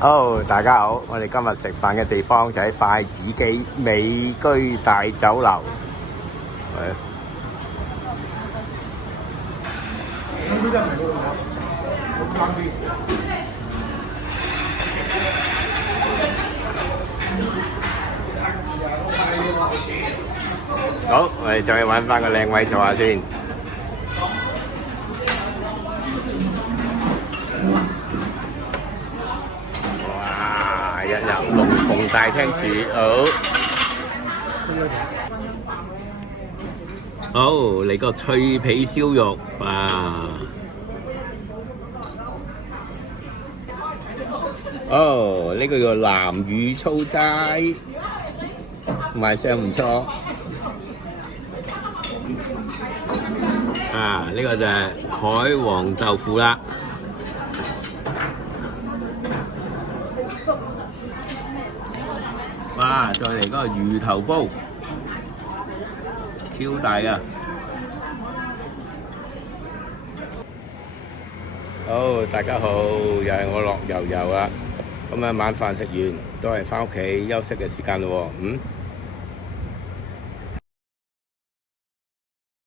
好，大家好，我哋今日食飯嘅地方就喺筷子基美居大酒樓。好，我哋上去揾翻個靚位坐下先。哇！一入龍鳳大廳處，好嚟個脆皮燒肉啊！哦，呢個叫南乳粗齋，賣相唔錯。啊，呢個就係海皇豆腐啦。哇！再嚟嗰個魚頭煲，超大啊！好，大家好，又係我樂悠悠啦。咁啊，晚飯食完都係返屋企休息嘅時間咯喎。